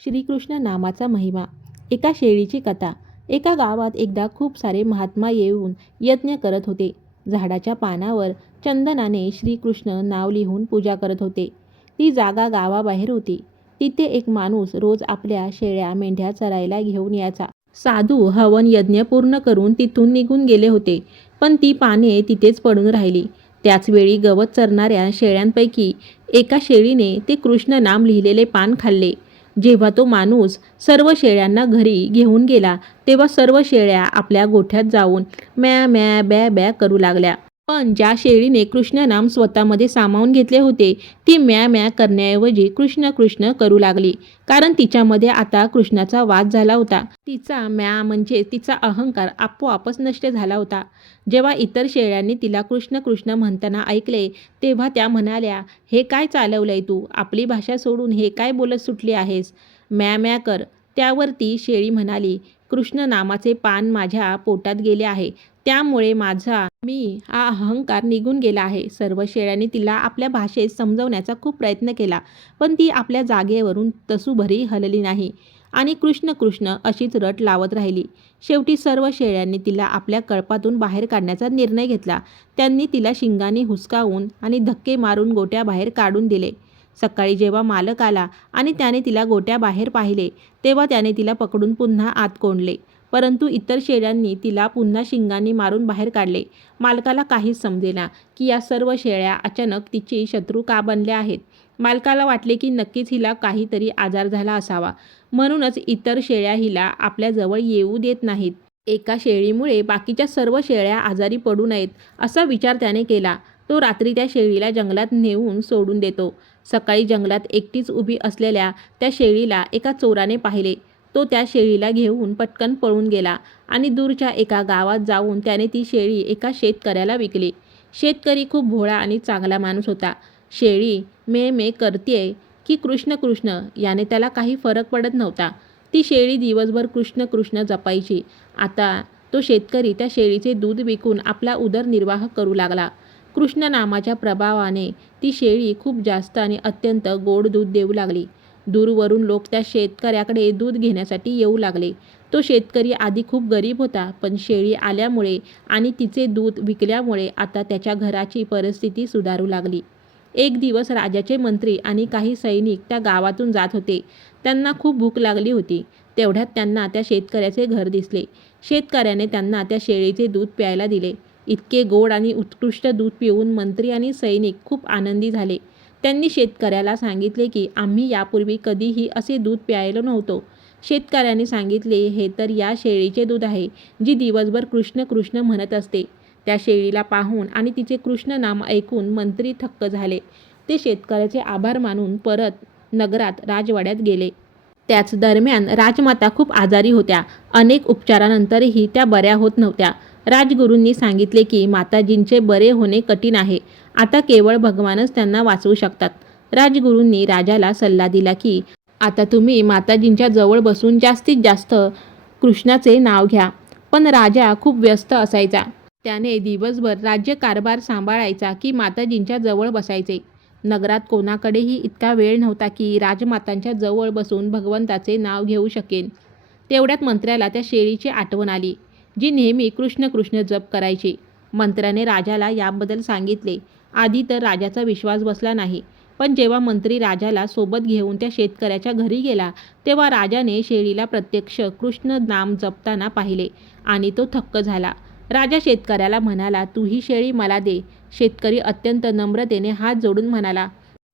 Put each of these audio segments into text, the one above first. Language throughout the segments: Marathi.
श्रीकृष्ण नामाचा महिमा. एका शेळीची कथा. एका गावात एकदा खूप सारे महात्मा येऊन यज्ञ करत होते. झाडाच्या पानावर चंदनाने श्रीकृष्ण नाव लिहून पूजा करत होते. ती जागा गावाबाहेर होती. तिथे एक माणूस रोज आपल्या शेळ्या मेंढ्या चरायला घेऊन यायचा. साधू हवन यज्ञ पूर्ण करून तिथून निघून गेले होते, पण ती पाने तिथेच पडून राहिली. त्याचवेळी गवत चरणाऱ्या शेळ्यांपैकी एका शेळीने ते कृष्ण नाम लिहिलेले पान खाल्ले. जेव्हा तो माणूस सर्व शेळ्यांना घरी घेऊन गेला, तेव्हा सर्व शेळ्या आपल्या गोठ्यात जाऊन म्या म्या ब्या ब्या करू लागल्या. पण ज्या शेळीने कृष्ण नाम स्वतःमध्ये सामावून घेतले होते, ती म्या म्या करण्याऐवजी कृष्ण कृष्ण करू लागली. कारण तिच्यामध्ये आता कृष्णाचा वास झाला होता. तिचा म्या म्हणजे तिचा अहंकार आपोआपच नष्ट झाला होता. जेव्हा इतर शेळ्यांनी तिला कृष्ण कृष्ण म्हणताना ऐकले, तेव्हा त्या म्हणाल्या, हे काय चालवलंय तू? आपली भाषा सोडून हे काय बोलत सुटली आहेस? म्या म्या कर. त्यावर ती शेळी म्हणाली, कृष्ण नामाचे पान माझ्या पोटात गेले आहे, त्यामुळे माझा हा अहंकार निघून गेला आहे. सर्व शेळ्यांनी तिला आपल्या भाषेत समजवण्याचा खूप प्रयत्न केला, पण ती आपल्या जागेवरून तसूभरही हलली नाही आणि कृष्ण कृष्ण अशीच रट लावत राहिली. शेवटी सर्व शेळ्यांनी तिला आपल्या कळपातून बाहेर काढण्याचा निर्णय घेतला. त्यांनी तिला शिंगाने हुसकावून आणि धक्के मारून गोट्याबाहेर काढून दिले. सकाळी जेव्हा मालक आला आणि त्याने तिला गोट्याबाहेर पाहिले, तेव्हा त्याने तिला पकडून पुन्हा आत कोंडले. परंतु इतर शेळ्यांनी तिला पुन्हा शिंगांनी मारून बाहेर काढले. मालकाला काहीच समजेना की या सर्व शेळ्या अचानक तिची शत्रू का बनल्या आहेत. मालकाला वाटले की नक्कीच हिला काहीतरी आजार झाला असावा, म्हणूनच इतर शेळ्या हिला आपल्याजवळ येऊ देत नाहीत. एका शेळीमुळे बाकीच्या सर्व शेळ्या आजारी पडू नयेत असा विचार त्याने केला. तो रात्री त्या शेळीला जंगलात नेऊन सोडून देतो. सकाळी जंगलात एकटीच उभी असलेल्या त्या शेळीला एका चोराने पाहिले. तो त्या शेळीला घेऊन पटकन पळून गेला आणि दूरच्या एका गावात जाऊन त्याने ती शेळी एका शेतकऱ्याला विकली. शेतकरी खूप भोळा आणि चांगला माणूस होता. शेळी मे मे करतेय की कृष्ण कृष्ण याने त्याला काही फरक पडत नव्हता. ती शेळी दिवसभर कृष्ण कृष्ण जपायची. आता तो शेतकरी त्या शेळीचे दूध विकून आपला उदरनिर्वाह करू लागला. कृष्ण नामाच्या प्रभावाने ती शेळी खूप जास्त आणि अत्यंत गोड दूध देऊ लागली. दूरवरून लोक त्या शेतकऱ्याकडे दूध घेण्यासाठी येऊ लागले. तो शेतकरी आधी खूप गरीब होता, पण शेळी आल्यामुळे आणि तिचे दूध विकल्यामुळे आता त्याच्या घराची परिस्थिती सुधारू लागली. एक दिवस राजाचे मंत्री आणि काही सैनिक त्या गावातून जात होते. त्यांना खूप भूक लागली होती. तेवढ्यात त्यांना त्या शेतकऱ्याचे घर दिसले. शेतकऱ्याने त्यांना त्या शेळीचे दूध प्यायला दिले. इतके गोड आणि उत्कृष्ट दूध पिऊन मंत्री आणि सैनिक खूप आनंदी झाले. त्यांनी शेतकऱ्याला सांगितले की आम्ही यापूर्वी कधीही असे दूध प्यायलो नव्हतो. शेतकऱ्याने सांगितले, हे तर या शेळीचे दूध आहे, जी दिवसभर कृष्ण कृष्ण म्हणत असते. त्या शेळीला पाहून आणि तिचे कृष्ण नाम ऐकून मंत्री थक्क झाले. ते शेतकऱ्याचे आभार मानून परत नगरात राजवाड्यात गेले. त्याच दरम्यान राजमाता खूप आजारी होत्या. अनेक उपचारानंतरही त्या बऱ्या होत नव्हत्या. राजगुरूंनी सांगितले की माताजींचे बरे होणे कठीण आहे. आता केवळ भगवानच त्यांना वाचवू शकतात. राजगुरूंनी राजाला सल्ला दिला की आता तुम्ही माताजींच्या जवळ बसून जास्तीत जास्त कृष्णाचे नाव घ्या. पण राजा खूप व्यस्त असायचा. त्याने दिवसभर राज्यकारभार सांभाळायचा की माताजींच्या जवळ बसायचे. नगरात कोणाकडेही इतका वेळ नव्हता की राजमातांच्या जवळ बसून भगवंताचे नाव घेऊ शकेन. तेवढ्यात मंत्र्याला त्या शेळीची आठवण आली, जी नेहमी कृष्ण कृष्ण जप करायची. मंत्र्याने राजाला याबद्दल सांगितले. आधी तर राजाचा विश्वास बसला नाही, पण जेव्हा मंत्री राजाला सोबत घेऊन त्या शेतकऱ्याच्या घरी गेला, तेव्हा राजाने शेळीला प्रत्यक्ष कृष्ण नाम जपताना पाहिले आणि तो थक्क झाला. राजा शेतकऱ्याला म्हणाला, तू ही शेळी मला दे. शेतकरी अत्यंत नम्रतेने हात जोडून म्हणाला,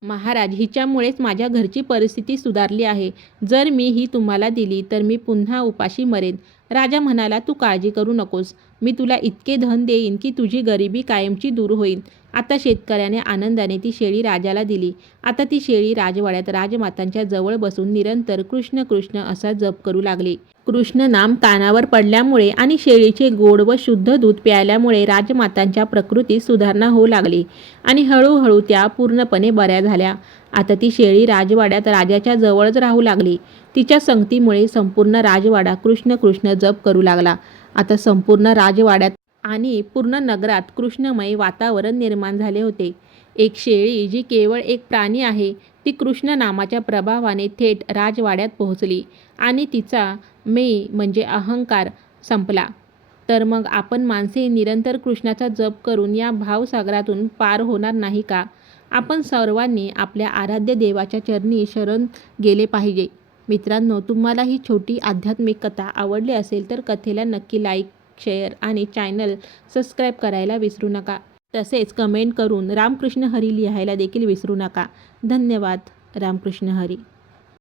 महाराज, हिच्यामुळेच माझ्या घरची परिस्थिती सुधारली आहे. जर मी ही तुम्हाला दिली तर मी पुन्हा उपाशी मरेन. राजा म्हणाला, तू काळजी करू नकोस. मी तुला इतके धन देईन की तुझी गरिबी कायमची दूर होईल. आता शेतकऱ्याने आनंदाने ती शेळी राजाला दिली. आता ती शेळी राजवाड्यात राजमातांच्या जवळ बसून निरंतर कृष्ण कृष्ण असा जप करू लागली. कृष्ण नाम कानावर पडल्यामुळे आणि शेळीचे गोड व शुद्ध दूध प्यायल्यामुळे राजमातांच्या प्रकृतीत सुधारणा होऊ लागली आणि हळूहळू त्या पूर्णपणे बऱ्या झाल्या. आता ती शेळी राजवाड्यात राजाच्या जवळच राहू लागली. तिच्या संगतीमुळे संपूर्ण राजवाडा कृष्ण कृष्ण जप करू लागला. आता संपूर्ण राजवाड्यात आणि पूर्ण नगरात कृष्णमय वातावरण निर्माण झाले होते. एक शेळी जी केवळ एक प्राणी आहे, ती कृष्ण नामाच्या प्रभावाने थेट राजवाड्यात पोहोचली आणि तिचा म्हणजे अहंकार संपला. तर मग आपण माणसे निरंतर कृष्णाचा जप करून या भावसागरातून पार होणार नाही का? आपण सर्वांनी आपल्या आराध्य देवाच्या चरणी शरण गेले पाहिजे. मित्रांनो, तुम्हाला ही छोटी आध्यात्मिक कथा आवडली असेल तर कथेला नक्की लाईक, शेअर आणि चॅनल सबस्क्राईब करायला विसरू नका. तसेच कमेंट करून रामकृष्ण हरी लिहायला देखील विसरू नका. धन्यवाद. रामकृष्ण हरी.